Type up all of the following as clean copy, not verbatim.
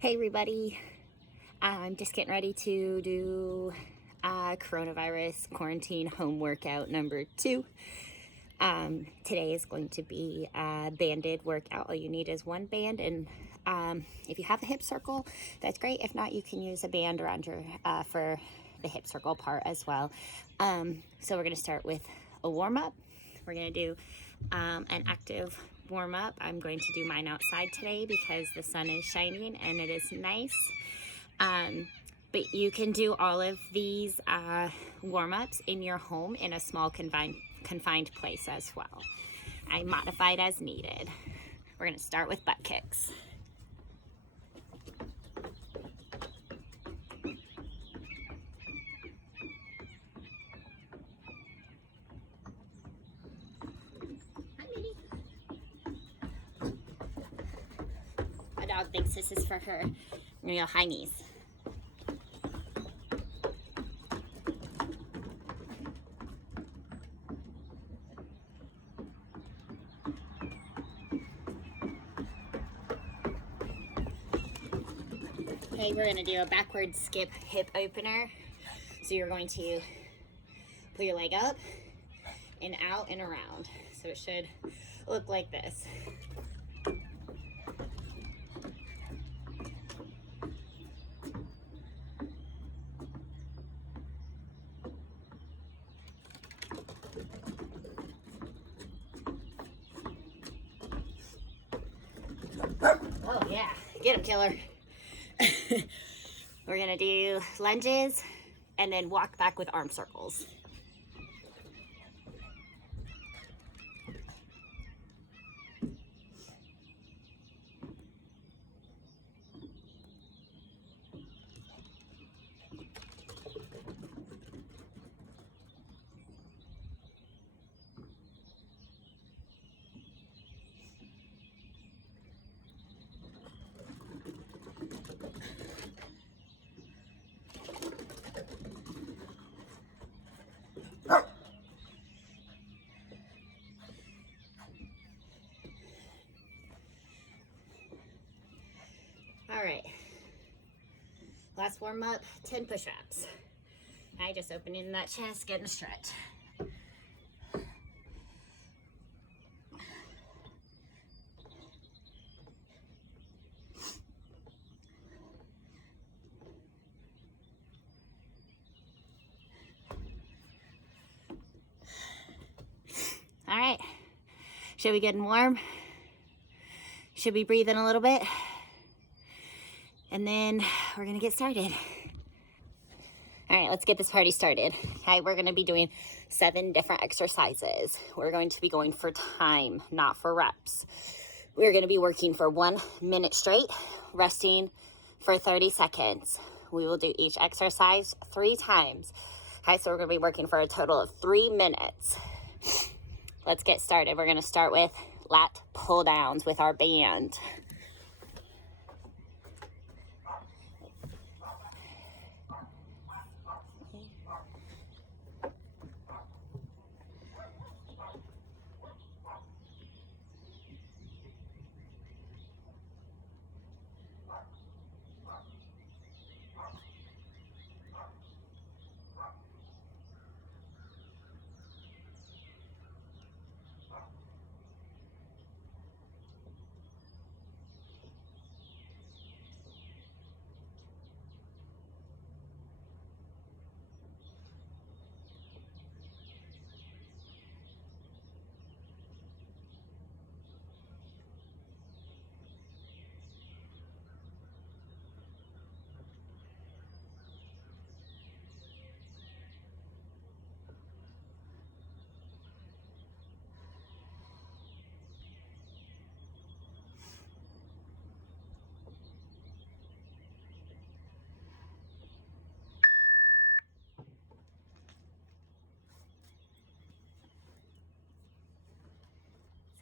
Hey everybody, I'm just getting ready to do coronavirus quarantine home workout number 2. Today is going to be a banded workout. All you need is one band, and if you have a hip circle, that's great. If not, you can use a band around your for the hip circle part as well. So we're going to start with a warm-up. We're going to do an active warm-up. I'm going to do mine outside today because the sun is shining and it is nice. But you can do all of these warm-ups in your home in a small confined place as well. I modified as needed. We're going to start with butt kicks. My dog thinks this is for her. We're going to go high knees. Okay, we're going to do a backward skip hip opener. So you're going to pull your leg up and out and around. So it should look like this. Oh yeah, get him, killer. We're gonna do lunges and then walk back with arm circles. All right, last warm up, 10 push-ups. I just opening that chest, getting a stretch. All right, should we get warm? Should we breathe in a little bit? And then we're gonna get started. All right, let's get this party started. Okay, we're gonna be doing 7 different exercises. We're going to be going for time, not for reps. We're gonna be working for 1 minute straight, resting for 30 seconds. We will do each exercise 3 times. Okay, so we're gonna be working for a total of 3 minutes. Let's get started. We're gonna start with lat pull downs with our band.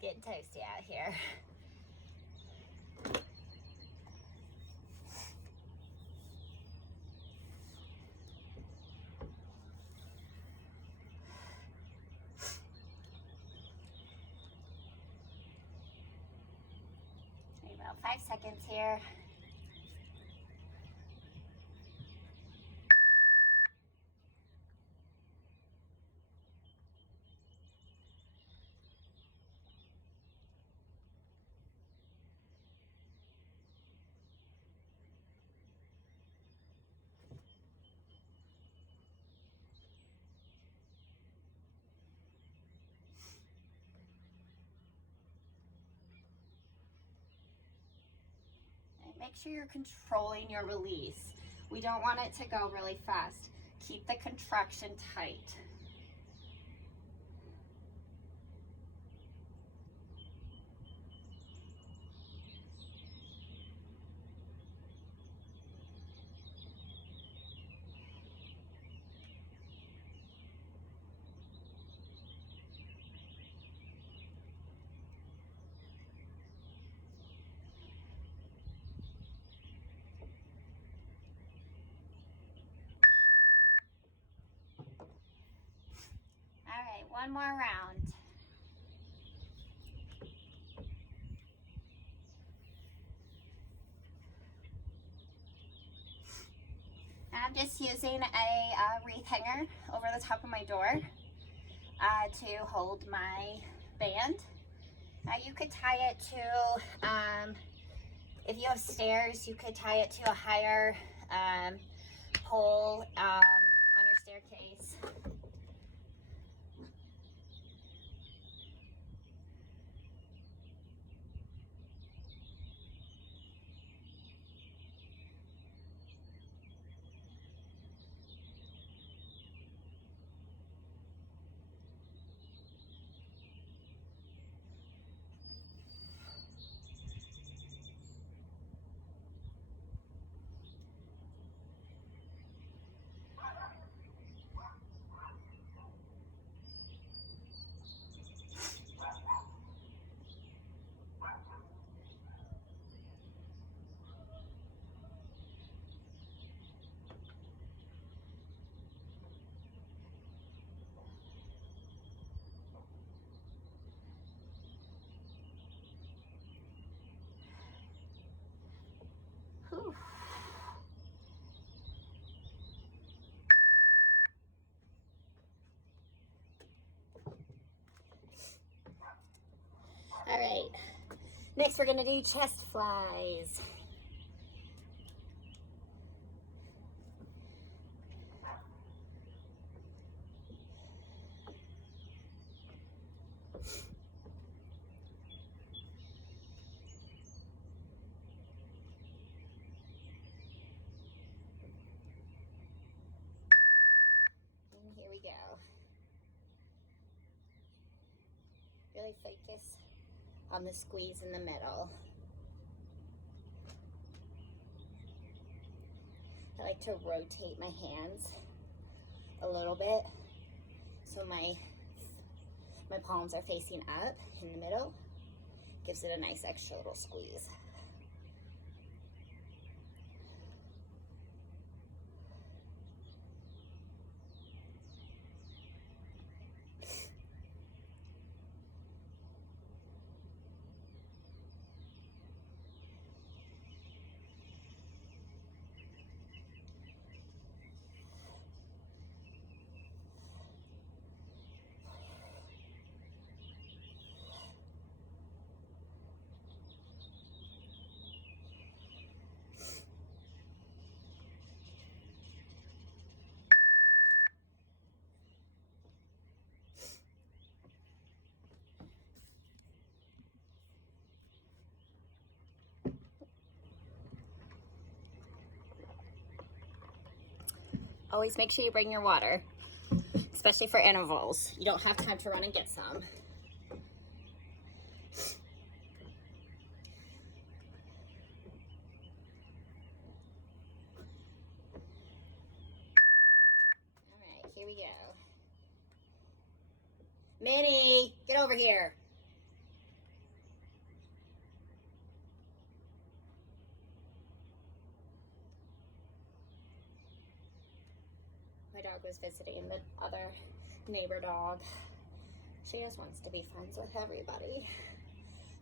It's getting toasty out here. Okay, about 5 seconds here. Make sure you're controlling your release. We don't want it to go really fast. Keep the contraction tight. All right, one more round. I'm just using a wreath hanger over the top of my door to hold my band. Now you could tie it to, if you have stairs, you could tie it to a higher pole on your staircase. Whew. All right, next we're gonna do chest flies. And here we go. Really focus on the squeeze in the middle. I like to rotate my hands a little bit so my palms are facing up in the middle. Gives it a nice extra little squeeze. Always make sure you bring your water, especially for intervals. You don't have time to run and get some. All right, here we go. Minnie, get over here. My dog was visiting the other neighbor dog. She just wants to be friends with everybody.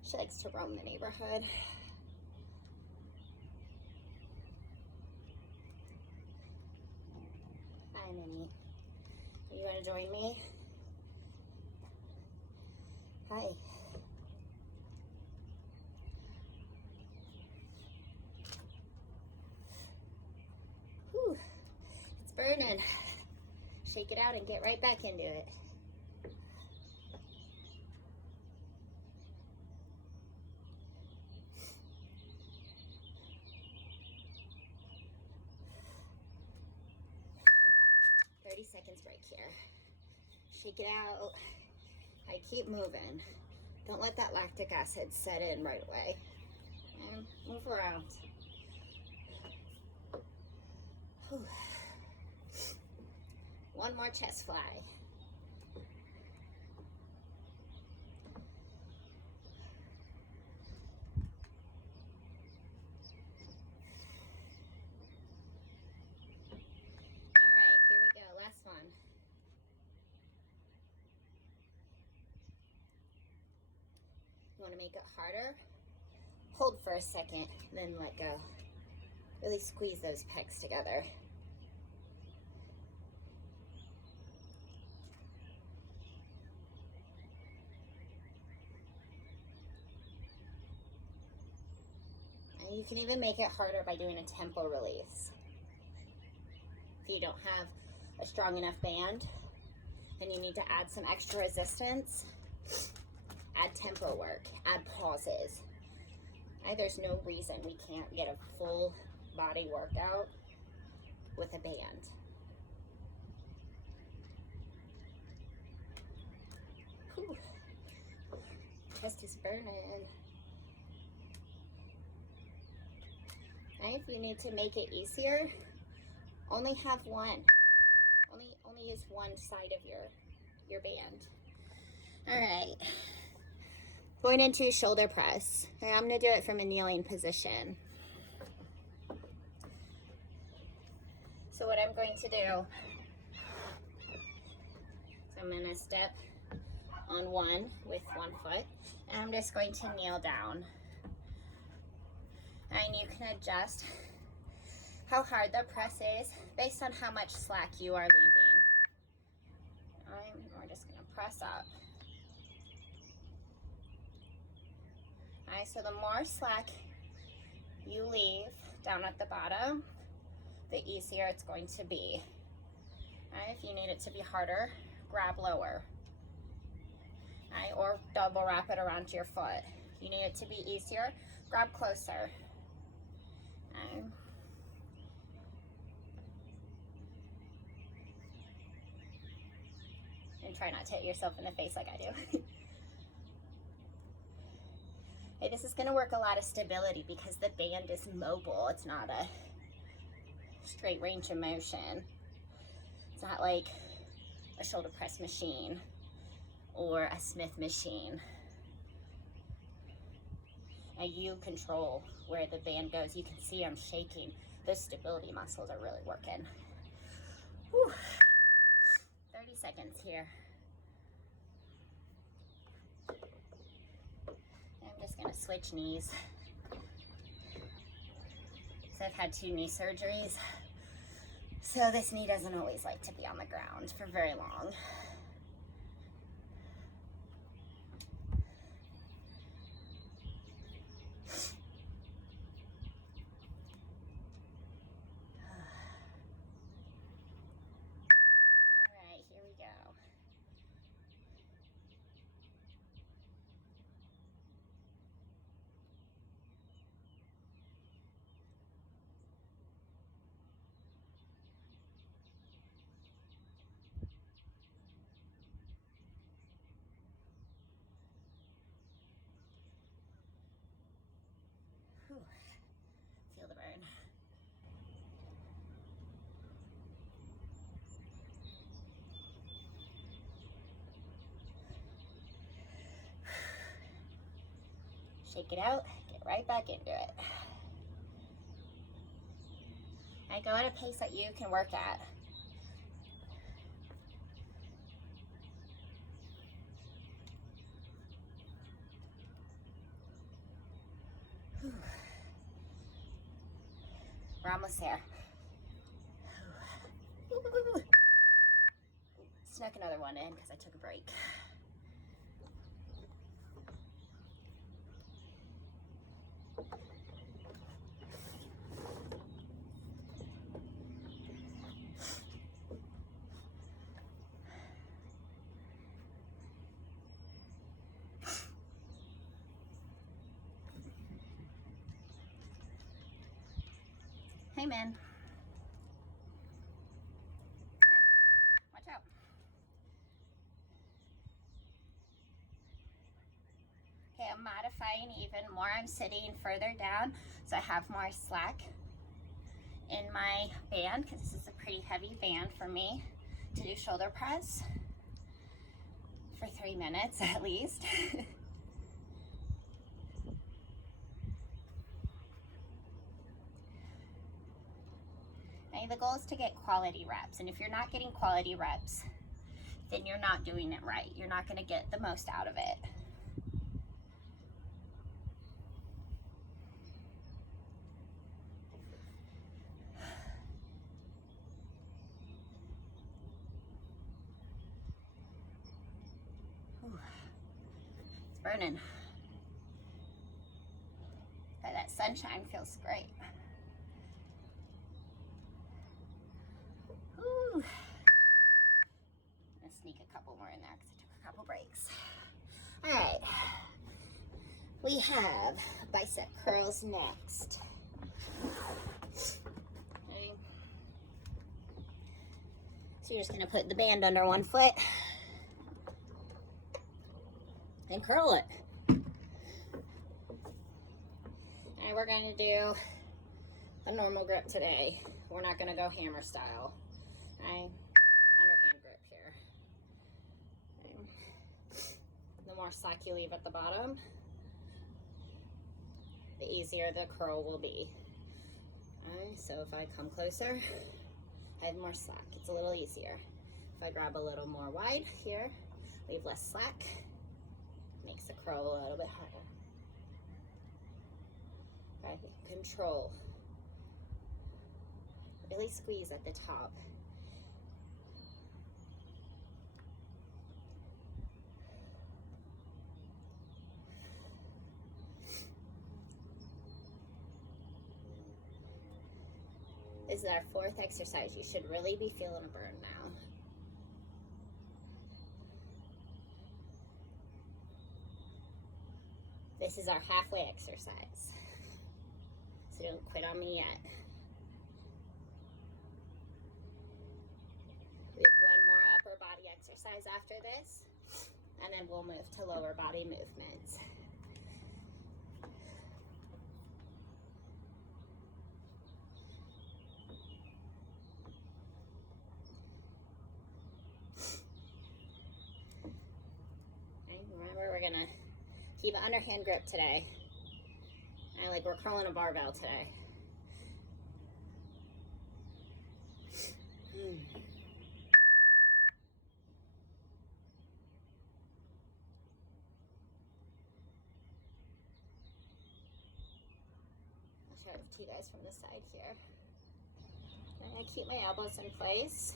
She likes to roam the neighborhood. Hi, Minnie. You want to join me? Hi. Whew. It's burning. Shake it out and get right back into it. 30 seconds break here. Shake it out. I keep moving. Don't let that lactic acid set in right away. And move around. Whew. One more chest fly. All right, here we go. Last one. You want to make it harder? Hold for a second, then let go. Really squeeze those pecs together. And you can even make it harder by doing a tempo release. If you don't have a strong enough band and you need to add some extra resistance, add tempo work, add pauses. There's no reason we can't get a full body workout with a band. Whew. Chest is burning. Now if you need to make it easier, only have one. Only use one side of your band. All right. Going into shoulder press. And I'm gonna do it from a kneeling position. So what I'm going to do, so I'm gonna step on one with one foot, and I'm just going to kneel down. And you can adjust how hard the press is based on how much slack you are leaving. We're just gonna press up. All right, so the more slack you leave down at the bottom, the easier it's going to be. All right, if you need it to be harder, grab lower. All right, or double wrap it around your foot. If you need it to be easier, grab closer. All right. And try not to hit yourself in the face like I do. Hey, this is going to work a lot of stability because the band is mobile. It's not a straight range of motion. It's not like a shoulder press machine or a Smith machine. Now you control where the band goes. You can see I'm shaking. Those stability muscles are really working. Whew. 30 seconds here. I'm just gonna switch knees. So I've had 2 knee surgeries. So this knee doesn't always like to be on the ground for very long. All right, here we go. Whew. Feel the burn. Shake it out, get right back into it. I go at a pace that you can work at. Whew. We're almost there. Whew. Snuck another one in because I took a break. Hey, man. even more. I'm sitting further down, so I have more slack in my band, because this is a pretty heavy band for me to do shoulder press for 3 minutes at least. The goal is to get quality reps, and if you're not getting quality reps, then you're not doing it right. You're not going to get the most out of it. Whew. It's burning. But that sunshine feels great. Whew. I'm gonna sneak a couple more in there because I took a couple breaks. All right, we have bicep curls next. Okay. So you're just gonna put the band under one foot and curl it. And we're gonna do a normal grip today. We're not gonna go hammer style. Okay. Underhand grip here. Okay. The more slack you leave at the bottom, the easier the curl will be. Okay. So if I come closer, I have more slack. It's a little easier. If I grab a little more wide here, leave less slack, makes the curl a little bit harder. Okay. Control. Really squeeze at the top. This is our 4th exercise. You should really be feeling a burn now. This is our halfway exercise. So don't quit on me yet. We have one more upper body exercise after this, and then we'll move to lower body movements. Okay, remember, we're gonna keep an underhand grip today. And like we're curling a barbell today. I'll show it to you guys from the side here. I'm gonna keep my elbows in place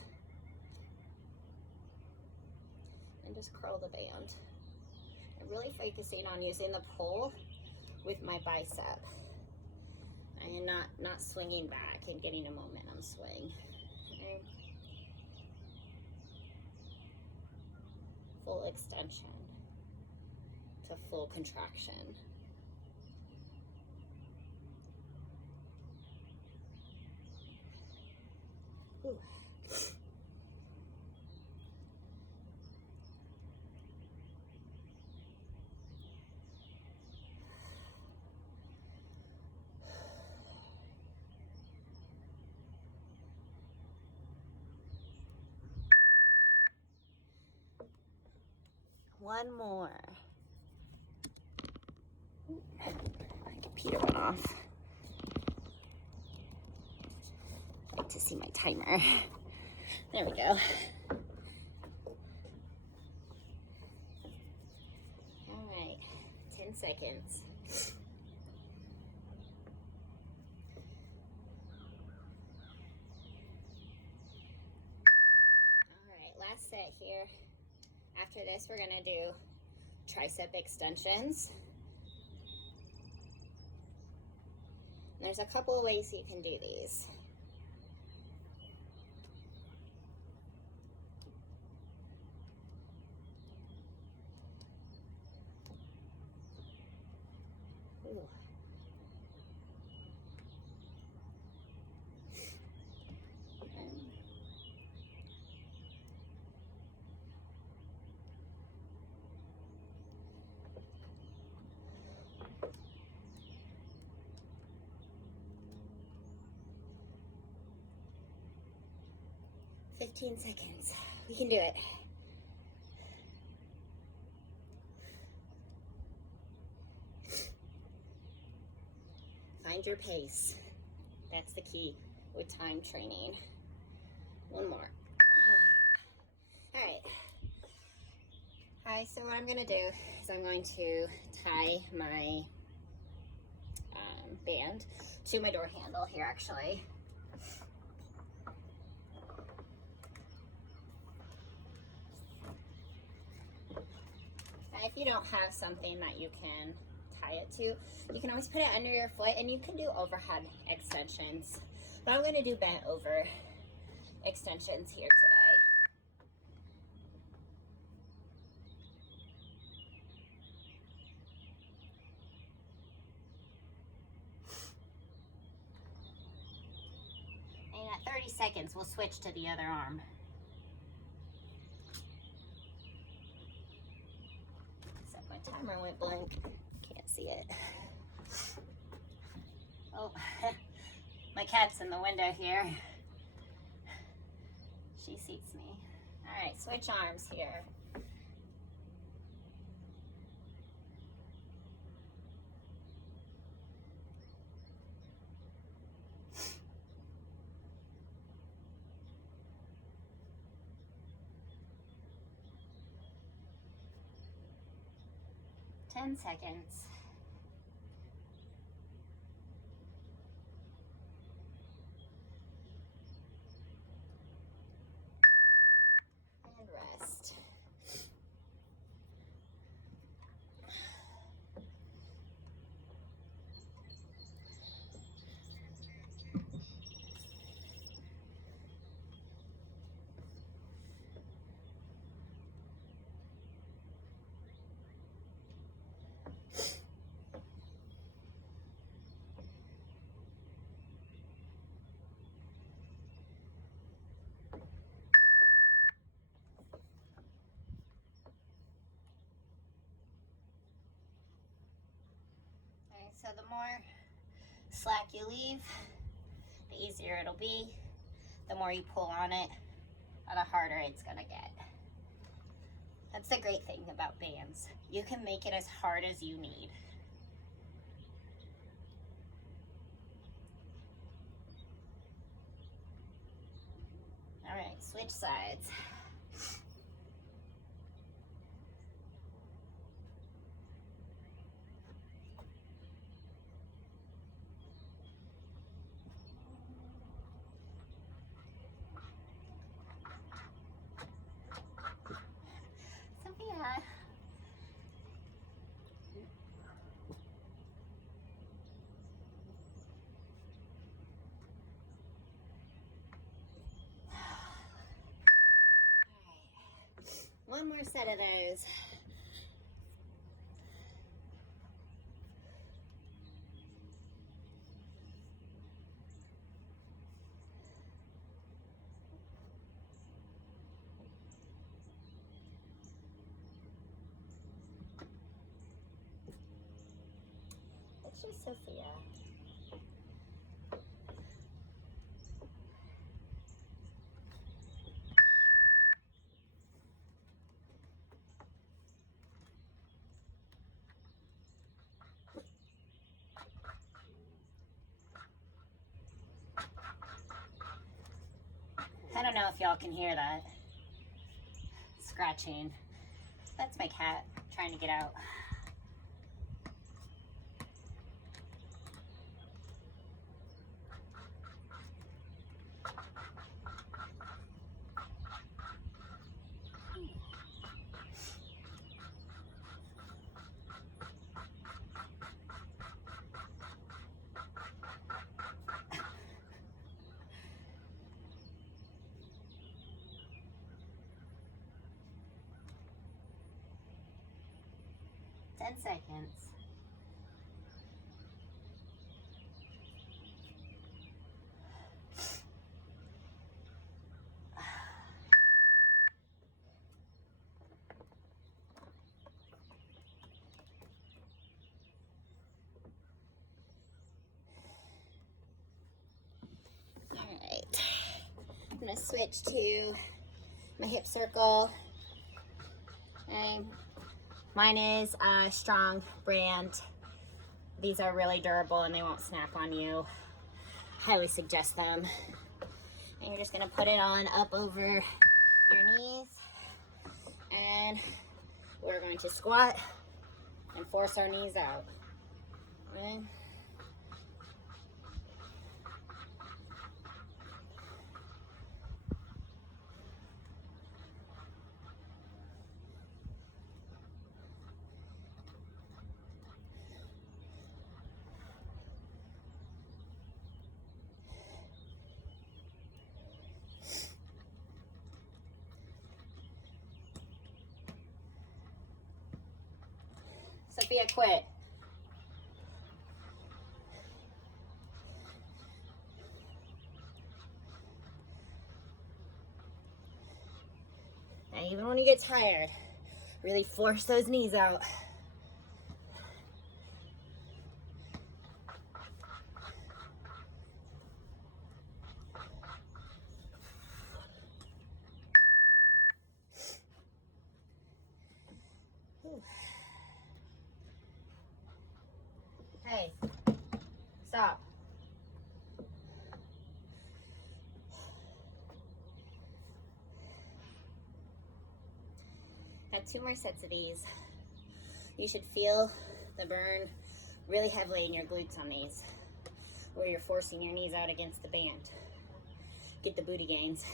and just curl the band. I'm really focusing on using the pull with my bicep and not swinging back and getting a momentum swing. Okay. Full extension to full contraction. Ooh. One more. My computer went off. I like to see my timer. There we go. All right, 10 seconds. All right, last set here. After this, we're gonna do tricep extensions. And there's a couple of ways you can do these. Ooh. 15 seconds. We can do it. Find your pace. That's the key with time training. One more. All right. All right, so what I'm gonna do is I'm going to tie my band to my door handle here, actually. And if you don't have something that you can tie it to, you can always put it under your foot, and you can do overhead extensions. But I'm gonna do bent over extensions here today. And at 30 seconds, we'll switch to the other arm. Except my timer went blank. Can't see it. Oh, my cat's in the window here. She sees me. All right, switch arms here. Ten seconds. And rest. So the more slack you leave, the easier it'll be. The more you pull on it, the harder it's gonna get. That's the great thing about bands. You can make it as hard as you need. All right, switch sides. Sophia. One more set of those. It's just Sophia. I don't know if y'all can hear that scratching. That's my cat trying to get out. Ten seconds. All right. I'm gonna switch to my hip circle. Okay. Mine is a Strong brand. These are really durable and they won't snap on you. Highly suggest them. And you're just gonna put it on up over your knees. And we're going to squat and force our knees out. Okay. Sophia, quit. And even when you get tired, really force those knees out. Hey, stop. Got 2 more sets of these. You should feel the burn really heavily in your glutes on these, where you're forcing your knees out against the band. Get the booty gains.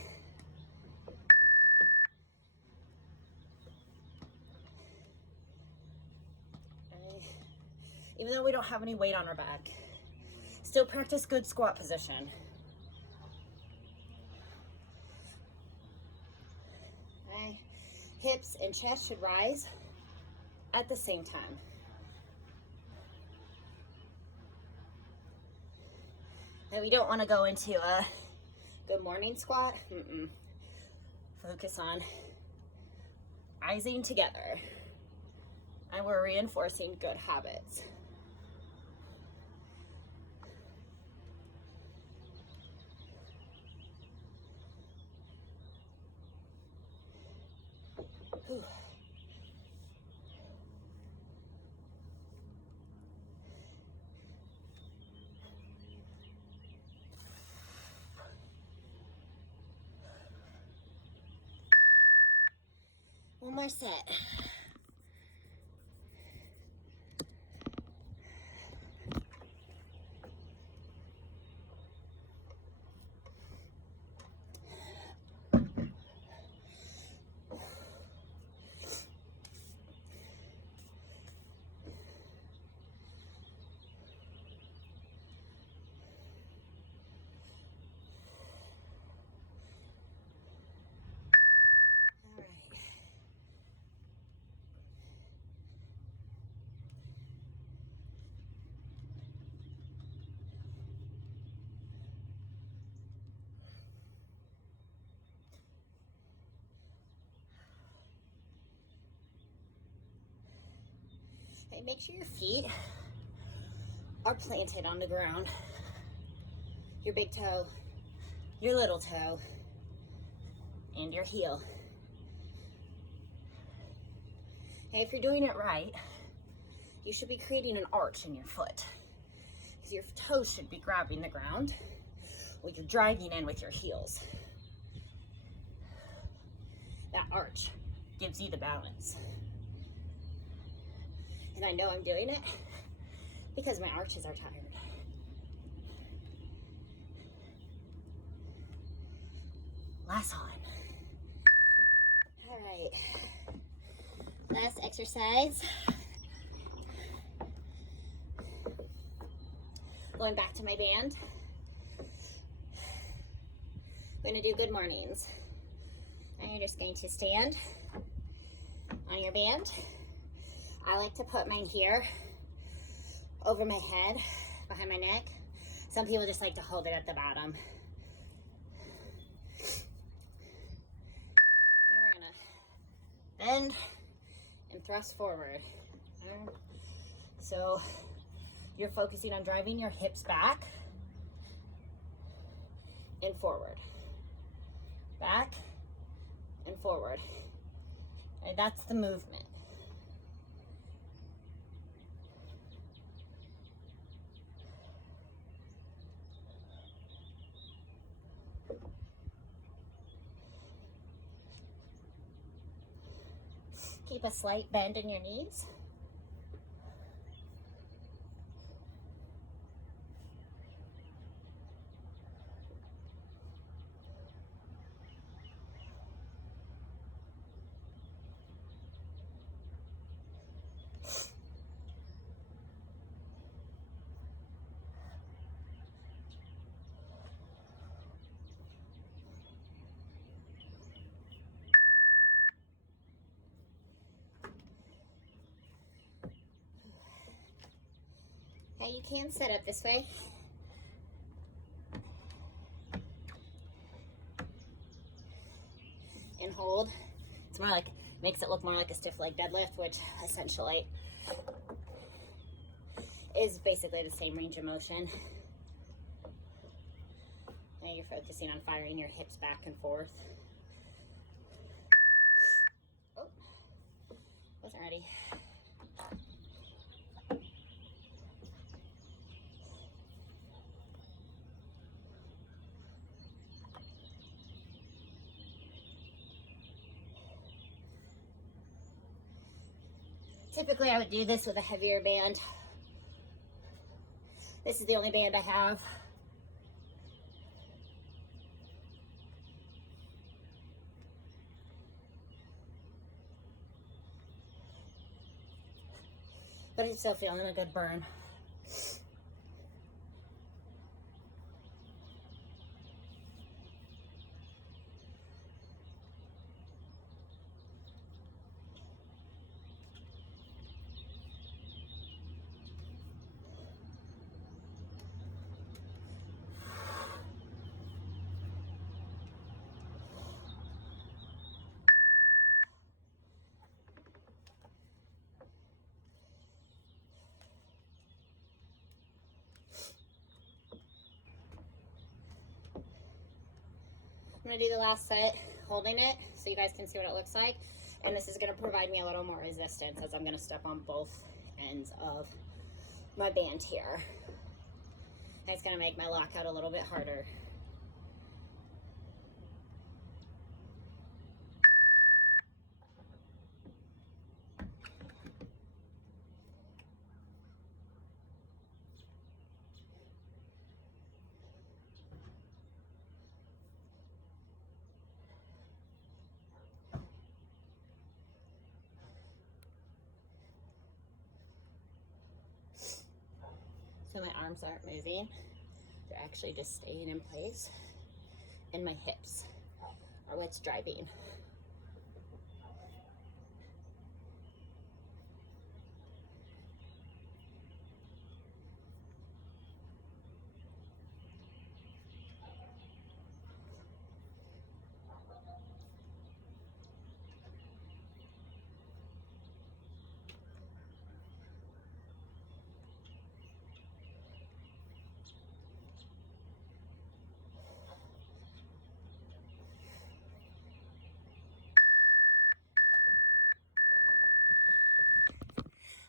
Even though we don't have any weight on our back, still practice good squat position. Okay. Hips and chest should rise at the same time. And we don't want to go into a good morning squat. Focus on rising together. And we're reinforcing good habits. Whew. One more set. Okay, make sure your feet are planted on the ground. Your big toe, your little toe, and your heel. Okay, if you're doing it right, you should be creating an arch in your foot, because your toes should be grabbing the ground while you're dragging in with your heels. That arch gives you the balance. And I know I'm doing it because my arches are tired. Last one. All right. Last exercise. Going back to my band. I'm going to do good mornings. And you're just going to stand on your band. I like to put mine here over my head, behind my neck. Some people just like to hold it at the bottom. And we're gonna bend and thrust forward. So you're focusing on driving your hips back and forward. back and forward. Okay, that's the movement. Keep a slight bend in your knees. Now you can sit up this way. And hold. It's more like, makes it look more like a stiff leg deadlift, which essentially is basically the same range of motion. Now you're focusing on firing your hips back and forth. Oh, wasn't ready. Typically I would do this with a heavier band. This is the only band I have. But I'm still feeling a good burn. I'm gonna do the last set holding it so you guys can see what it looks like. And this is gonna provide me a little more resistance as I'm gonna step on both ends of my band here. And it's gonna make my lockout a little bit harder. So my arms aren't moving. They're actually just staying in place. And my hips are what's driving.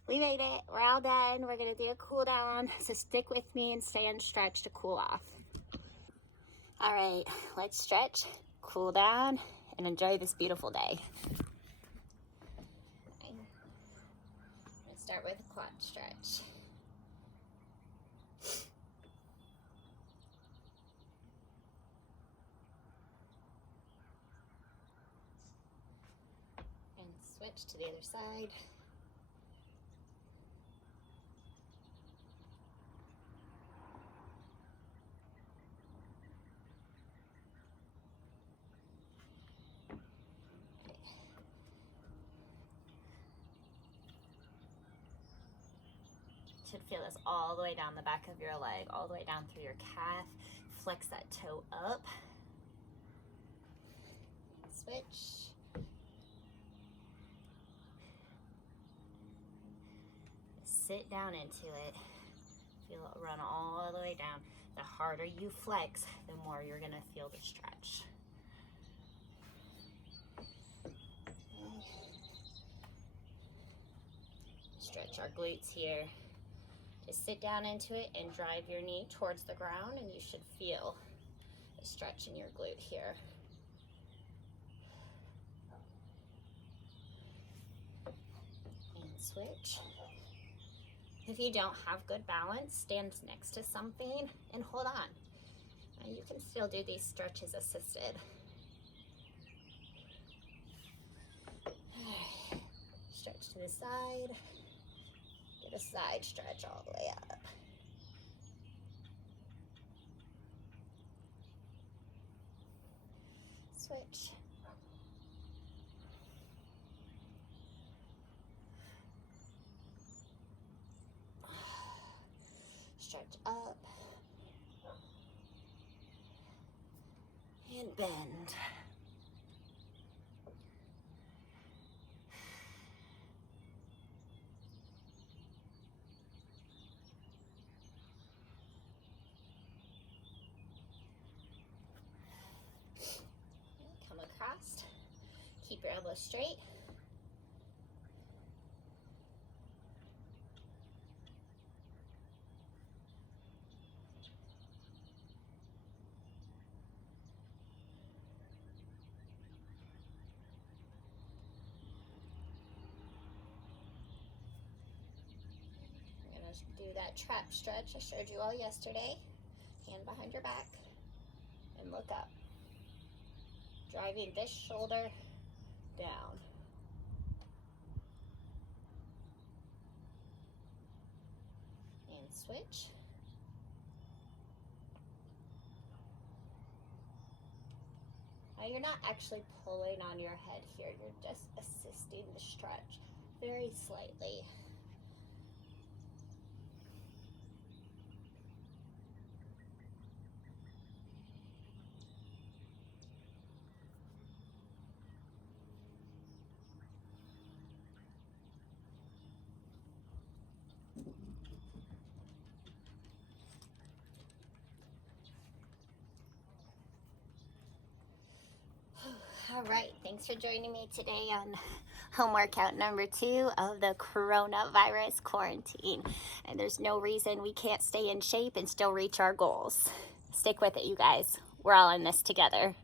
We made it. We're all done. We're gonna do a cool down. So stick with me and stay and stretch to cool off. All right, let's stretch, cool down, and enjoy this beautiful day. I'm gonna start with a quad stretch. And switch to the other side. Should feel this all the way down the back of your leg, all the way down through your calf. Flex that toe up. Switch. Sit down into it. Feel it run all the way down. The harder you flex, the more you're gonna feel the stretch. stretch our glutes here. Just sit down into it and drive your knee towards the ground, and you should feel a stretch in your glute here. And switch. If you don't have good balance, stand next to something and hold on. And you can still do these stretches assisted. Stretch to the side. Get a side stretch all the way up. Switch. Stretch up. And bend. Come across. Keep your elbows straight. Do that trap stretch I showed you all yesterday. Hand behind your back and look up. Driving this shoulder down. And switch. Now you're not actually pulling on your head here. You're just assisting the stretch very slightly. All right, thanks for joining me today on home workout number 2 of the coronavirus quarantine. And there's no reason we can't stay in shape and still reach our goals. Stick with it, you guys. We're all in this together.